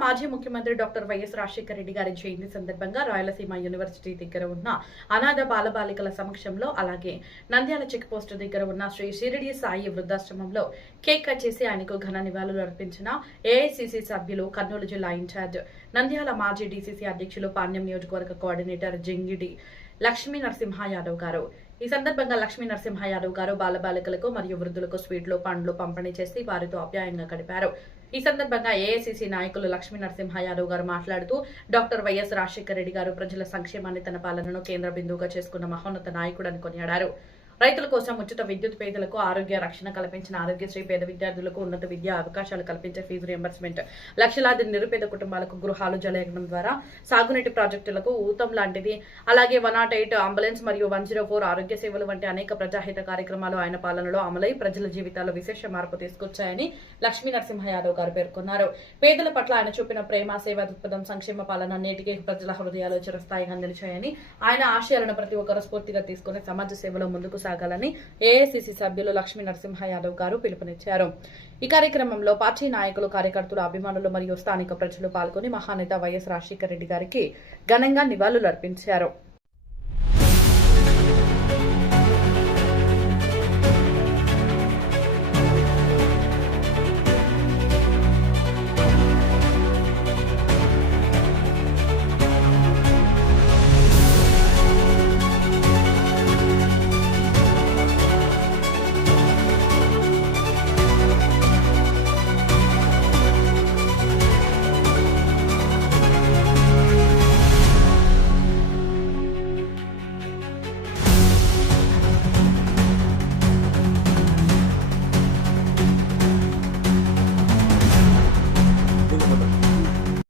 మాజీ ముఖ్యమంత్రి doctor YS Rajasekhara Reddy గారి జయంతి సందర్భంగా రాయలసీమ యూనివర్సిటీ దగ్గర ఉన్న అనాథ బాలబాలికల సమక్షంలో అలాగే నంద్యాల చెక్ పోస్టు దగ్గర ఉన్న శ్రీ షిరిడి సాయి వృద్ధాశ్రమంలో కేక్ కట్ చేసి ఆయనకు ఘన నివాళులు అర్పించిన ఏఐసిసి సభ్యులు, కర్నూలు జిల్లా ఇన్ఛార్జ్, నంద్యాల మాజీ డీసీసీ అధ్యక్షులు, పాణ్యం నియోజకవర్గ కోఆర్డినేటర్ జింగిడి లక్ష్మీ నరసింహ యాదవ్ గారు. ఈ సందర్భంగా లక్ష్మీ నరసింహ యాదవ్ గారు బాలబాలికలకు మరియు వృద్ధులకు స్వీట్లు, పండ్లు పంపిణీ చేసి వారితో ఆప్యాయంగా గడిపారు. ఈ సందర్భంగా ఏఐసిసి నాయకులు లక్ష్మీ నరసింహ యాదవ్ గారు మాట్లాడుతూ డాక్టర్ వైఎస్ రాజశేఖర రెడ్డి గారు ప్రజల సంక్షేమాన్ని తన పాలనను కేంద్ర బిందువుగా చేసుకున్న మహోన్నత నాయకుడని కొనియాడారు. రైతుల కోసం ఉచిత విద్యుత్, పేదలకు ఆరోగ్య రక్షణ కల్పించిన ఆరోగ్యశ్రీ, పేద విద్యార్థులకు ఉన్నత విద్యా అవకాశాలు కల్పించే ఫీజు రియంబర్స్మెంట్, లక్షలాది నిరుపేద కుటుంబాలకు గృహాలు, జలయజ్ఞం ద్వారా సాగునీటి ప్రాజెక్టులకు ఊతం లాంటిది, అలాగే 108 అంబులెన్స్ మరియు 104 ఆరోగ్య సేవలు వంటి అనేక ప్రజాహిత కార్యక్రమాలు ఆయన పాలనలో అమలై ప్రజల జీవితాల్లో విశేష మార్పు తీసుకొచ్చాయని లక్ష్మీ నరసింహ యాదవ్ గారు పేర్కొన్నారు. పేదల పట్ల ఆయన చూపిన ప్రేమ, సేవా దృక్పథం, సంక్షేమ పాలన నేటికి ప్రజల హృదయాలు చిరస్థాయిగా నిలిచాయని, ఆయన ఆశయాలను ప్రతి ఒక్కరు స్ఫూర్తిగా తీసుకుని సమాజ సేవలో ముందుకు సాగాలని ఏఐసిసి సభ్యులు లక్ష్మీ నరసింహ యాదవ్ గారు పిలుపునిచ్చారు. ఈ కార్యక్రమంలో పార్టీ నాయకులు, కార్యకర్తలు, అభిమానులు మరియు స్థానిక ప్రజలు పాల్గొని మహానేత వైఎస్ రాజశేఖర రెడ్డి గారికి ఘనంగా నివాళులు అర్పించారు.